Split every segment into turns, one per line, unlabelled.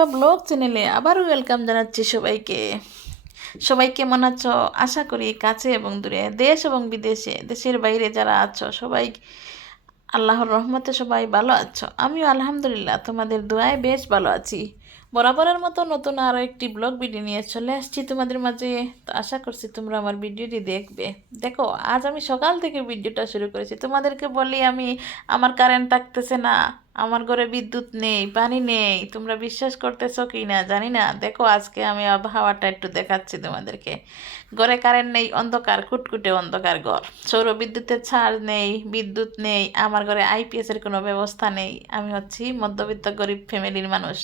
Arifa blog চ্যানেলে আবারও welcome জানাচ্ছি সবাইকে। সবাই কেমন আছো? আশা করি কাছে এবং দূরে, দেশ এবং বিদেশে, দেশের বাইরে যারা আছো, সবাই আল্লাহর রহমতে সবাই ভালো আছো। আমিও আলহামদুলিল্লাহ, তোমাদের দোয়ায় বেশ ভালো আছি। বরাবরের মতো নতুন আরও একটি ব্লগ ভিডিও নিয়ে চলে আসছি তোমাদের মাঝে। তো আশা করছি তোমরা আমার ভিডিওটি দেখবে। দেখো, আজ আমি সকাল থেকে ভিডিওটা শুরু করেছি। তোমাদেরকে বলি আমি, আমার কারেন্ট থাকতেছে না। আমার ঘরে বিদ্যুৎ নেই, পানি নেই, তোমরা বিশ্বাস করতেছো কি না জানি না। দেখো, আজকে আমি আবহাওয়াটা একটু দেখাচ্ছি তোমাদেরকে। ঘরে কারেন্ট নেই, অন্ধকার কুটকুটে অন্ধকার ঘর। সৌর বিদ্যুতের ছাড় নেই, বিদ্যুৎ নেই, আমার ঘরে আইপিএসের কোনো ব্যবস্থা নেই। আমি হচ্ছি মধ্যবিত্ত গরিব ফ্যামিলির মানুষ।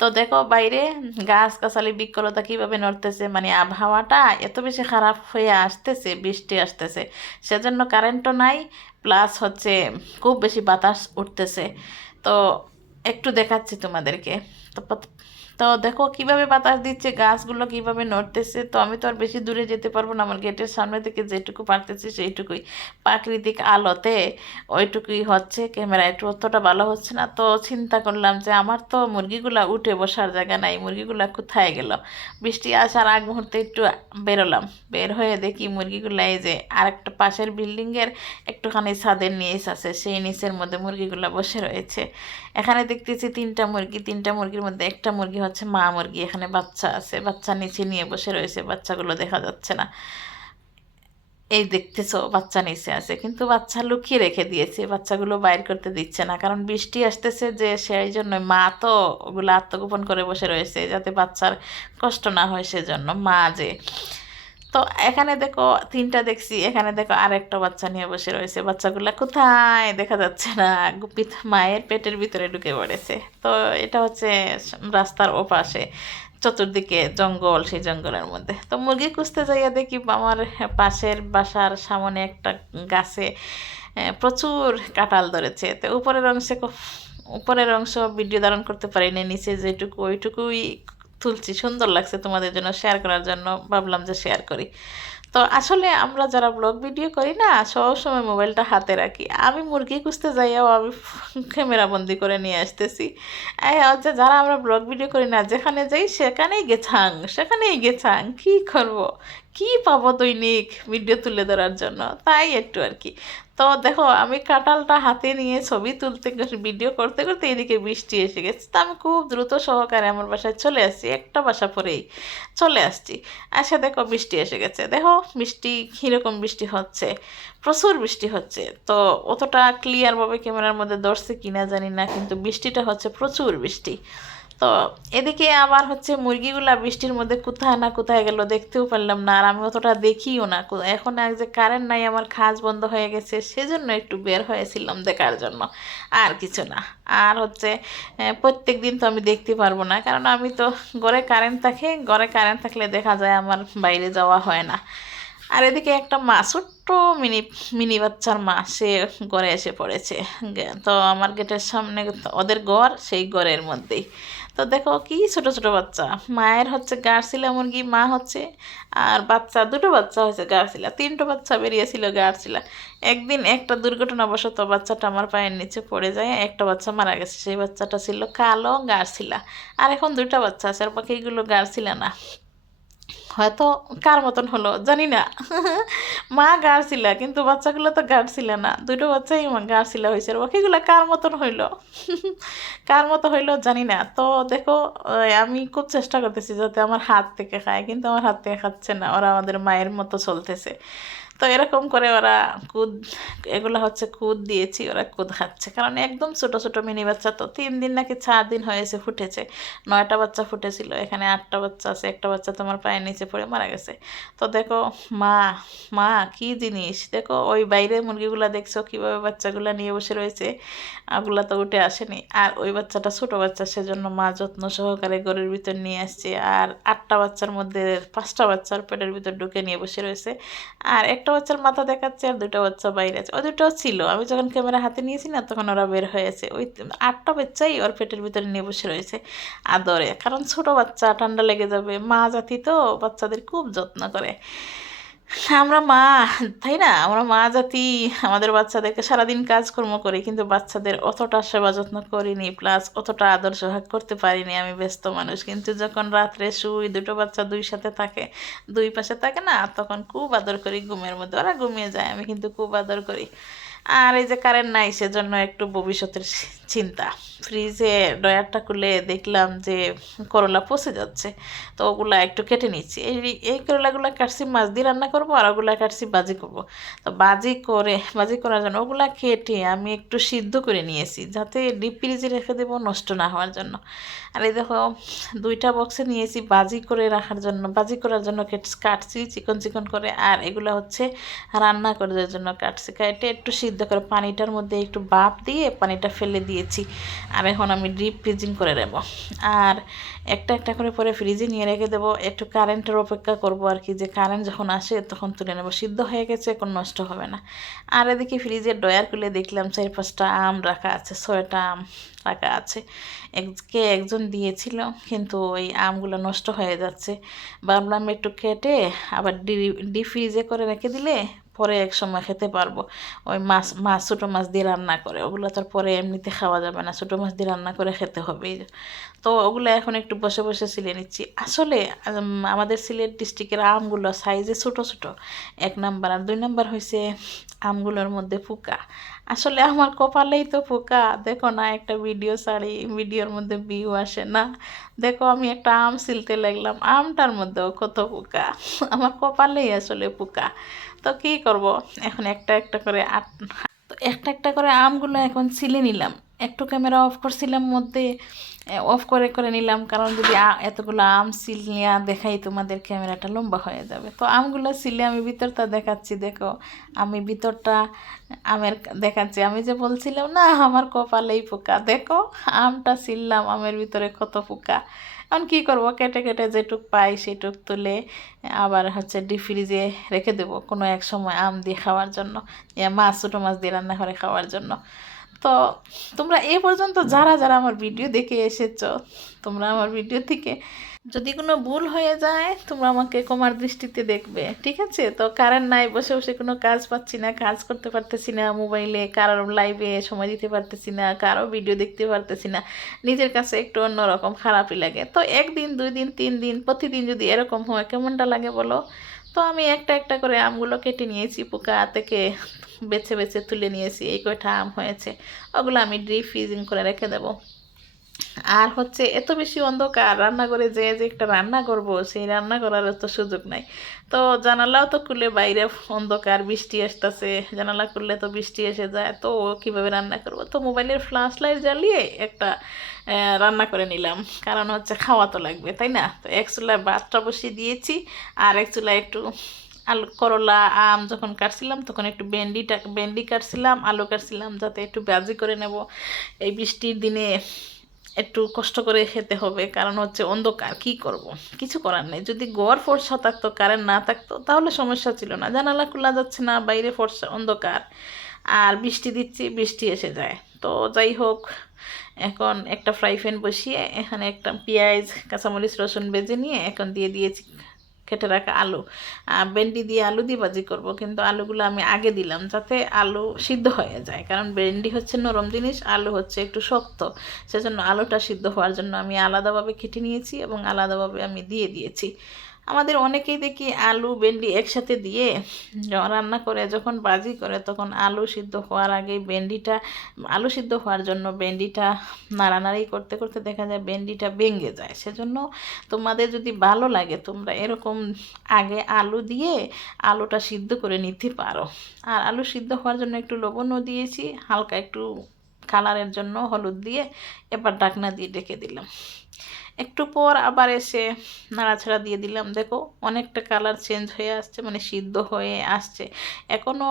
তো দেখো, বাইরে গাছ গাছালি বিকলতা কীভাবে নড়তেছে? মানে আবহাওয়াটা এত বেশি খারাপ হয়ে আসতেছে, বৃষ্টি আসতেছে। সেজন্য কারেন্টও নাই প্লাস হচ্ছে খুব বেশি বাতাস উঠতেছে। তো একটু দেখাচ্ছি তোমাদেরকে। তো তো দেখো কীভাবে বাতাস দিচ্ছে, গাছগুলো কীভাবে নড়তেছে, তো আমি তো আর বেশি দূরে যেতে পারব না। আমার গেটের সামনে থেকে যেটুকু পারতেছি সেইটুকুই। প্রাকৃতিক আলোতে ওইটুকুই হচ্ছে ক্যামেরা। একটু অতটা ভালো হচ্ছে না, তো চিন্তা করলাম যে আমার তো মুরগিগুলা উঠে বসার জায়গা নাই, মুরগিগুলা কোথায় গেল? বৃষ্টি আসার আগ মুহূর্তে একটু বেরোলাম, বের হয়ে দেখি মুরগিগুলা এই যে আরেকটা পাশের বিল্ডিংয়ের একটুখানি ছাদের নিচ আছে, সেই নিচের মধ্যে মুরগিগুলা বসে রয়েছে। এখানে দেখতেছি তিনটা মুরগি, তিনটা মুরগির মধ্যে একটা মুরগি হচ্ছে মা মুরগি, এখানে বাচ্চা আছে। বাচ্চা নিচে নিয়ে বসে রয়েছে, বাচ্চাগুলো দেখা যাচ্ছে না। এই দেখতেছো, বাচ্চা নিচে আছে। কিন্তু বাচ্চা লুকিয়ে রেখে দিয়েছে, বাচ্চাগুলো বাইর করতে দিচ্ছে না। কারণ বৃষ্টি আসতেছে যে, সেই জন্য মা তো ওগুলো আত্মগোপন করে বসে রয়েছে, যাতে বাচ্চার কষ্ট না হয় সেজন্য। মা যে তো এখানে দেখো তিনটা দেখছি, এখানে দেখো আরেকটা বাচ্চা নিয়ে বসে রয়েছে। বাচ্চাগুলো কোথায়? দেখা যাচ্ছে না। গুপিত মায়ের পেটের ভিতরে ঢুকে পড়েছে। তো এটা হচ্ছে রাস্তার ওপাশে, চতুর্দিকে জঙ্গল, সেই জঙ্গলের মধ্যে। তো মুরগি খুঁজতে যাইয়া দেখি আমার পাশের বাসার সামনে একটা গাছে প্রচুর কাঁঠাল ধরেছে। তো উপরের অংশে উপরের অংশ ভিডিও ধারণ করতে পারিনি, নিচে যেটুকু ওইটুকুই তুলছি, সুন্দর লাগছে তোমাদের জন্য শেয়ার করার জন্য, ভাবলাম যে শেয়ার করি। তো আসলে আমরা যারা ব্লগ ভিডিও করি না, সবসময় মোবাইলটা হাতে রাখি। আমি মুরগি খুঁজতে যাইয়াও আমি ক্যামেরা বন্দি করে নিয়ে আসতেছি। হচ্ছে যারা আমরা ব্লগ ভিডিও করি না, যেখানে যাই সেখানেই গেছাং সেখানেই গেছাং, কী করব? কি পাবো দৈনিক ভিডিও তুলে ধরার জন্য? তাই একটু আর কি। তো দেখো, আমি কাঁঠালটা হাতে নিয়ে ছবি তুলতে ভিডিও করতে করতে এদিকে বৃষ্টি এসে গেছে। তো আমি খুব দ্রুত সহকারে আমার বাসায় চলে আসছি, একটা বাসা পরেই চলে আসছি। আসে দেখো, বৃষ্টি এসে গেছে। দেখো, বৃষ্টি, কীরকম বৃষ্টি হচ্ছে? প্রচুর বৃষ্টি হচ্ছে। তো অতটা ক্লিয়ারভাবে ক্যামেরার মধ্যে ধরছে কিনা জানি না, কিন্তু বৃষ্টিটা হচ্ছে প্রচুর বৃষ্টি। তো এদিকে আবার হচ্ছে মুরগিগুলা বৃষ্টির মধ্যে কোথায় না কোথায় গেল দেখতেও পারলাম না, আর আমি অতটা দেখিও না। এখন এক যে কারেন্ট নাই, আমার খাজ বন্ধ হয়ে গেছে, সেজন্য একটু বের হয়েছিলাম দেখার জন্য, আর কিছু না। আর হচ্ছে প্রত্যেক দিন তো আমি দেখতে পারব না, কারণ আমি তো ঘরে কারেন্ট থাকে, ঘরে কারেন্ট থাকলে দেখা যায় আমার বাইরে যাওয়া হয় না। আর এদিকে একটা মা, ছোট্ট মিনি মিনি বাচ্চার মা, সে ঘরে এসে পড়েছে। তো আমার গেটের সামনে ওদের ঘর, সেই ঘরের মধ্যেই। তো দেখো কি ছোট ছোট বাচ্চা। মায়ের হচ্ছে গার্সিলা মুরগি, মা হচ্ছে, আর বাচ্চা, দুটো বাচ্চা হয়েছে গার্সিলা। তিনটো বাচ্চা বেরিয়েছিল গার্সিলা। একদিন একটা দুর্ঘটনাবশত বাচ্চাটা আমার পায়ের নিচে পড়ে যায়, একটা বাচ্চা মারা গেছে। সেই বাচ্চাটা ছিল কালো গার্সিলা। আর এখন দুইটা বাচ্চা আছে, আর বাকিগুলো গার্সিলা না। হয়তো কার মতন হলো, জানি না। মা গাড়ছিলা কিন্তু বাচ্চাগুলো তো গাড়ছিল না। দুটো বাচ্চাই গাড়ছিলা হয়েছে বাকিগুলো কার মতন হইল? কার মতো হইল জানি না। তো দেখো আমি খুব চেষ্টা করতেছি যাতে আমার হাত থেকে খায়, কিন্তু আমার হাত থেকে খাচ্ছে না। ওরা আমাদের মায়ের মতো চলতেছে। তো এরকম করে ওরা কুদ, এগুলো হচ্ছে কুদ দিয়েছি, ওরা কুদ খাচ্ছে। কারণ একদম ছোট ছোট মিনি বাচ্চা তো, তিন দিন নাকি চার দিন হয়েছে ফুটেছে। নয়টা বাচ্চা ফুটেছিল, এখানে আটটা বাচ্চা আছে, একটা বাচ্চা তোমার পায়ের নিচে পড়ে মারা গেছে। তো দেখো, মা মা, কি জিনিস? দেখো, ওই বাইরে মুরগিগুলা দেখছ কীভাবে বাচ্চাগুলা নিয়ে বসে রয়েছে? ওগুলা তো উঠে আসেনি। আর ওই বাচ্চাটা ছোট বাচ্চা, সেজন্য মা যত্ন সহকারে ঘরের ভিতর নিয়ে আসছে। আর আটটা বাচ্চার মধ্যে পাঁচটা বাচ্চার পেটের ভিতর ঢুকে নিয়ে বসে রয়েছে। আর একটা বাচ্চার মাথা দেখাচ্ছে আর দুটো বাচ্চা বাইরে আছে। ওই দুটো ছিল। আমি যখন ক্যামেরা হাতে নিয়েছি না, তখন ওরা বের হয়েছে। ওই আটটা বাচ্চাই ওর পেটের ভিতরে নিয়ে বসে রয়েছে আদরে। কারণ ছোট বাচ্চা, ঠান্ডা লেগে যাবে। মা জাতি তো বাচ্চাদের খুব যত্ন করে। আমরা মা, তাই না? আমরা মা জাতি, আমাদের বাচ্চাদেরকে সারাদিন কাজকর্ম করি, কিন্তু বাচ্চাদের অতটা সেবা যত্ন করিনি প্লাস অতটা আদর্শ ভাগ করতে পারিনি আমি ব্যস্ত মানুষ। কিন্তু যখন রাত্রে শুই, দুটো বাচ্চা দুই সাথে থাকে, দুই পাশে থাকে না, তখন খুব আদর করি ঘুমের মধ্যে। ওরা ঘুমিয়ে যায়, আমি কিন্তু খুব আদর করি। আর এই যে কারেন্ট নাই, সেজন্য একটু ভবিষ্যতের চিন্তা। ফ্রিজে ডয়ারটা খুলে দেখলাম যে করলা পচে যাচ্ছে, তো ওগুলা একটু কেটে নিচ্ছি। এই এই করলাগুলো কাটছি, মাছ দিয়ে রান্না করব আর ওগুলা কাটছি বাজি করব। তো বাজি করে, বাজি করার জন্য ওগুলা কেটে আমি একটু সিদ্ধ করে নিয়েছি, যাতে ডিপ ফ্রিজে রেখে দেবো নষ্ট না হওয়ার জন্য। আর এই দেখো, দুইটা বক্সে নিয়েছি বাজি করে রাখার জন্য, বাজি করার জন্য কাটছি, চিকন চিকন করে। আর এগুলো হচ্ছে রান্না করার জন্য কাটছি, কেটে একটু সিদ্ধ করে পানিটার মধ্যে একটু বাপ দিয়ে পানিটা ফেলে দিয়েছি। আর এখন আমি ডিপ ফ্রিজিং করে দেবো আর একটা একটা করে পরে ফ্রিজে নিয়ে রেখে দেবো। একটু কারেন্টের অপেক্ষা করব আর কি। যে কারেন্ট যখন আসে তখন তুলে নেব। সিদ্ধ হয়ে গেছে, এখন নষ্ট হবে না। আর এদিকে ফ্রিজের ডয়ার খুলে দেখলাম চার পাঁচটা আম রাখা আছে, ছয়টা আম রাখা আছে। কে একজন দিয়েছিল, কিন্তু ওই আমগুলো নষ্ট হয়ে যাচ্ছে। ভাবলাম একটু কেটে আবার ডি ডিপ ফ্রিজে করে রেখে দিলে পরে এক সময় খেতে পারব। ওই মাছ মাছ, ছোটো মাছ দিয়ে রান্না করে। ওগুলো তো পরে এমনিতে খাওয়া যাবে না। ছোটো মাছ দিয়ে রান্না করে খেতে হবে। তো ওগুলো এখন একটু বসে বসে সিলে নিচ্ছি। আসলে আমাদের সিলেট ডিস্ট্রিক্টের আমগুলো সাইজে ছোটো ছোটো। এক নাম্বার আর দুই নাম্বার হয়েছে আমগুলোর মধ্যে পোকা আসলে আমার কপালেই তো পোকা। দেখো না, একটা ভিডিও ছাড়ি ভিডিওর মধ্যে বিউ আসে না। দেখো, আমি একটা আম সিলতে লাগলাম। আমটার মধ্যেও কত পোকা। আমার কপালেই আসলে পোকা। তো কী করব? এখন একটা একটা করে আট তো একটা একটা করে আমগুলো এখন ছিলে নিলাম। একটু ক্যামেরা অফ করছিলাম মধ্যে অফ করে করে নিলাম। কারণ যদি এতগুলো আম সিল নিয়ে দেখাই তোমাদের ক্যামেরাটা লম্বা হয়ে যাবে। তো আমগুলো সিলে আমি ভিতরটা দেখাচ্ছি, দেখো। আমি ভিতরটা, আমের দেখাচ্ছি। আমি যে বলছিলাম না, আমার কপালেই পোকা। দেখো, আমটা সিললাম, আমের ভিতরে কত পোকা। এখন কী করব? কেটে কেটে যেটুক পাই সেটুক তুলে, আবার হচ্ছে ডি ফ্রিজে রেখে দেবো কোনো এক সময় আম দিয়ে খাওয়ার জন্য মাছ, ছোটো মাছ দিয়ে রান্না করে খাওয়ার জন্য। তো তোমরা এ পর্যন্ত যারা যারা আমার ভিডিও দেখে এসেছ, তোমরা আমার ভিডিও থেকে যদি কোনো ভুল হয়ে যায়, তোমরা আমাকে কমার দৃষ্টিতে দেখবে, ঠিক আছে? তো কারেন্ট নাই, বসে বসে কোনো কাজ পাচ্ছি না, কাজ করতে পারতেছি না, মোবাইলে, কারোর লাইভে সময় দিতে পারতেছি না, কারও ভিডিও দেখতে পারতেছি না, নিজের কাছে একটু অন্যরকম খারাপই লাগে। তো একদিন, দুই দিন, তিন দিন, প্রতিদিন যদি এরকম হয়, কেমনটা লাগে বলো? তো আমি একটা একটা করে আমগুলো কেটে নিয়েছি, পোকা থেকে বেছে বেছে তুলে নিয়েছি। এই কয়টা আম হয়েছে, ওগুলো আমি ড্রিপ ফ্রিজিং করে রেখে দেবো। আর হচ্ছে এত বেশি অন্ধকার রান্না করে যে যে একটা রান্না করব, সেই রান্না করার তো সুযোগ নাই। তো জানালাও তো খুলে বাইরে অন্ধকার, বৃষ্টি আসতেছে, জানালা খুললে তো বৃষ্টি এসে যায়। তো কীভাবে রান্না করব? তো মোবাইলের ফ্ল্যাশ লাইট জ্বালিয়ে একটা রান্না করে নিলাম। কারণ হচ্ছে খাওয়া তো লাগবে, তাই না? তো এক চুলায় ভাতটা বসিয়ে দিয়েছি, আর এক চুলায় একটু আলু, করলা, আম যখন কাটছিলাম, তখন একটু ভেন্ডিটা, ভেন্ডি কাটছিলাম, আলু কাটছিলাম, যাতে একটু ভাজি করে নেব। এই বৃষ্টির দিনে একটু কষ্ট করে খেতে হবে, কারণ হচ্ছে অন্ধকার, কি করব। কিছু করার নেই। যদি গড় ফর্সা থাকতো, কারেন্ট না থাকতো, তাহলে সমস্যা ছিল না। জানালা খোলা যাচ্ছে না, বাইরে ফর্সা, অন্ধকার। আর বৃষ্টি দিচ্ছি, বৃষ্টি এসে যায়। তো যাই হোক, এখন একটা ফ্রাই প্যান বসিয়ে, এখানে একটা পেঁয়াজ, কাঁচামরিচ, রসুন বেজে নিয়ে এখন দিয়ে দিয়েছি কেটে রাখা আলু। ভেন্ডি দিয়ে আলু দিয়ে ভাজি করব, কিন্তু আলুগুলো আমি আগে দিলাম যাতে আলু সিদ্ধ হয়ে যায়। কারণ ভেন্ডি হচ্ছে নরম জিনিস, আলু হচ্ছে একটু শক্ত। সেজন্য আলুটা সিদ্ধ হওয়ার জন্য আমি আলাদাভাবে কেটে নিয়েছি এবং আলাদাভাবে আমি দিয়ে দিয়েছি। আমাদের অনেকেই দেখি আলু, ভেন্ডি একসাথে দিয়ে রান্না করে, যখন বাজি করে তখন আলু সিদ্ধ হওয়ার আগেই ভেন্ডিটা, আলু সিদ্ধ হওয়ার জন্য ভেন্ডিটা নাড়ানাড়ি করতে করতে দেখা যায় ভেন্ডিটা ভেঙে যায়। সেজন্য তোমাদের যদি ভালো লাগে তোমরা এরকম আগে আলু দিয়ে আলুটা সিদ্ধ করে নিতে পারো। আর আলু সিদ্ধ হওয়ার জন্য একটু লবণও দিয়েছি, হালকা একটু কালারের জন্য হলুদ দিয়ে এবার ডাকনা দিয়ে ডেকে দিলাম। একটু পর আবার এসে নাড়াছাড়া দিয়ে দিলাম। দেখো, অনেকটা কালার চেঞ্জ হয়ে আসছে মানে সিদ্ধ হয়ে আসছে। এখনও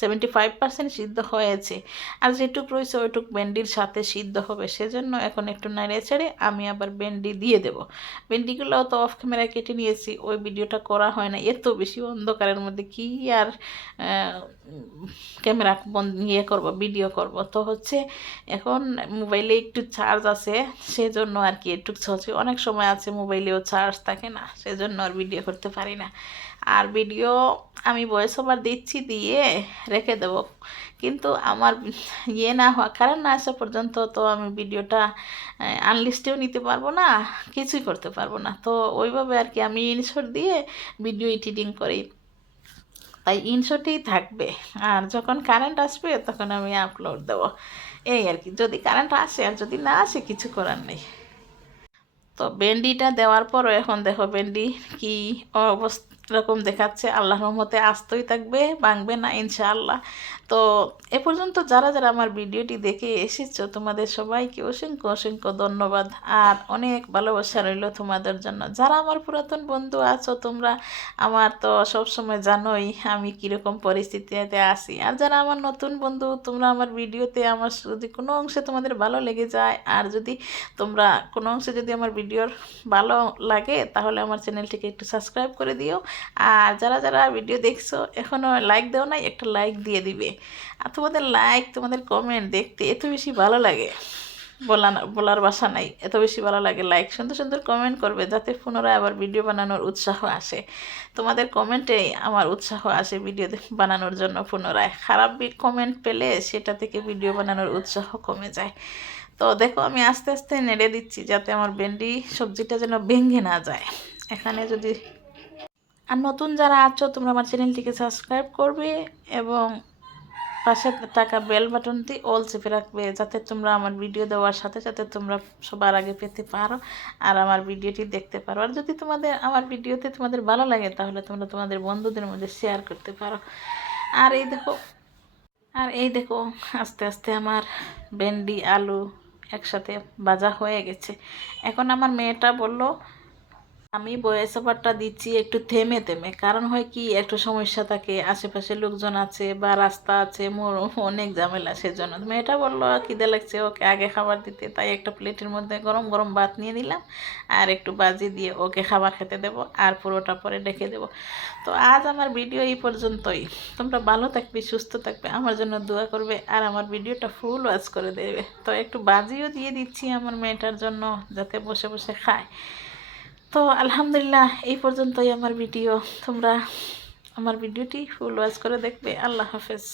সেভেন্টি ফাইভ পার্সেন্ট সিদ্ধ হয়েছে। আর যেটুক রয়েছে, ওইটুক ভেন্ডির সাথে সিদ্ধ হবে। সেজন্য এখন একটু নাড়িয়ে ছেড়ে আমি আবার ভেন্ডি দিয়ে দেব। ভেন্ডিগুলো তো অফ ক্যামেরায় কেটে নিয়েছি, ওই ভিডিওটা করা হয় না। এত বেশি অন্ধকারের মধ্যে কি আর ক্যামেরা বন্ধ ইয়ে করব ভিডিও করব। তো হচ্ছে এখন মোবাইলে একটু চার্জ আছে, সেজন্য সেজন্য আর কি একটু চলছে অনেক সময় আছে মোবাইলেও চার্জ থাকে না, সেজন্য আর ভিডিও করতে পারি না। আর ভিডিও আমি ভয়েস ওভার দিচ্ছি দিয়ে রেখে দেবো। কিন্তু আমার ইয়ে না হওয়া কারণ না আসা পর্যন্ত তো আমি ভিডিওটা আনলিস্টেও নিতে পারব না, কিছুই করতে পারব না। তো ওইভাবে আর কি আমি ইনশট দিয়ে ভিডিও এডিটিং করি। তাই ইনশটেই থাকবে। আর যখন কারেন্ট আসবে, তখন আমি আপলোড দেবো। এই আর কি, যদি কারেন্ট আসে আর যদি না আসে, কিছু করার নেই। তো বেন্ডিটা দেওয়ার পরও এখন দেখো বেন্ডি কি অবস্থা রকম দেখাচ্ছে। আল্লাহর মতে আসতেই থাকবে, ভাঙবে না, ইনশাআল্লাহ। তো এ পর্যন্ত যারা যারা আমার ভিডিওটি দেখে এসেছ, তোমাদের সবাইকে অসংখ্য অসংখ্য ধন্যবাদ আর অনেক ভালোবাসা রইল তোমাদের জন্য। যারা আমার পুরাতন বন্ধু আছো, তোমরা আমার তো সব সময় জানোই আমি কীরকম পরিস্থিতিতে আসি আর যারা আমার নতুন বন্ধু, তোমরা আমার ভিডিওতে আমার যদি কোনো অংশে তোমাদের ভালো লেগে যায়, আর যদি তোমরা কোনো অংশে যদি আমার ভিডিওর ভালো লাগে, তাহলে আমার চ্যানেলটিকে একটু সাবস্ক্রাইব করে দিও। আর যারা যারা ভিডিও দেখছ এখনও লাইক দেও নাই, একটা লাইক দিয়ে দিবে। আর তোমাদের লাইক তোমাদের কমেন্ট দেখতে এত বেশি ভালো লাগে। বলা বলার বাসা নাই। এত বেশি ভালো লাগে লাইক সুন্দর সুন্দর কমেন্ট করবে যাতে পুনরায় আবার ভিডিও বানানোর উৎসাহ আসে। তোমাদের কমেন্টে আমার উৎসাহ আসে ভিডিও বানানোর জন্য পুনরায়। খারাপ কমেন্ট পেলে সেটা থেকে ভিডিও বানানোর উৎসাহ কমে যায়। তো দেখো, আমি আস্তে আস্তে নেড়ে দিচ্ছি যাতে আমার ভেন্ডি সবজিটা যেন ভেঙে না যায়। এখানে যদি আর নতুন যারা আছো, তোমরা আমার চ্যানেলটিকে সাবস্ক্রাইব করবে এবং পাশে টাকা বেল বাটনটি অল চেপে রাখবে, যাতে তোমরা আমার ভিডিও দেওয়ার সাথে সাথে তোমরা সবার আগে পেতে পারো আর আমার ভিডিওটি দেখতে পারো। আর যদি তোমাদের, আমার ভিডিওতে তোমাদের ভালো লাগে, তাহলে তোমরা তোমাদের বন্ধুদের মধ্যে শেয়ার করতে পারো। আর এই দেখো, আর এই দেখো, আস্তে আস্তে আমার ভেন্ডি, আলু একসাথে ভাজা হয়ে গেছে। এখন আমার মেয়েটা বলল আমি ভয়েস ওভারটা দিচ্ছি একটু থেমে থেমে। কারণ হয় কি, একটু সমস্যা থাকে, আশেপাশে লোকজন আছে বা রাস্তা আছে, মোর অনেক ঝামেলা সেজন্য। মেয়েটা বলল, খিদে লাগছে ওকে আগে খাবার দিতে। তাই একটা প্লেটের মধ্যে গরম গরম ভাত নিয়ে নিলাম আর একটু বাজি দিয়ে ওকে খাবার খেতে দেব আর পুরোটা পরে ডেকে দেব। তো আজ আমার ভিডিও এই পর্যন্তই। তোমরা ভালো থাকবে, সুস্থ থাকবে, আমার জন্য দোয়া করবে আর আমার ভিডিওটা ফুল ওয়াচ করে দেবে। তো একটু বাজিও দিয়ে দিচ্ছি আমার মেয়েটার জন্য, যাতে বসে বসে খায়। তো আলহামদুলিল্লাহ, এই পর্যন্তই আমার ভিডিও। তোমরা আমার ভিডিওটি ফুল ওয়াচ করে দেখবে। আল্লাহ হাফেজ।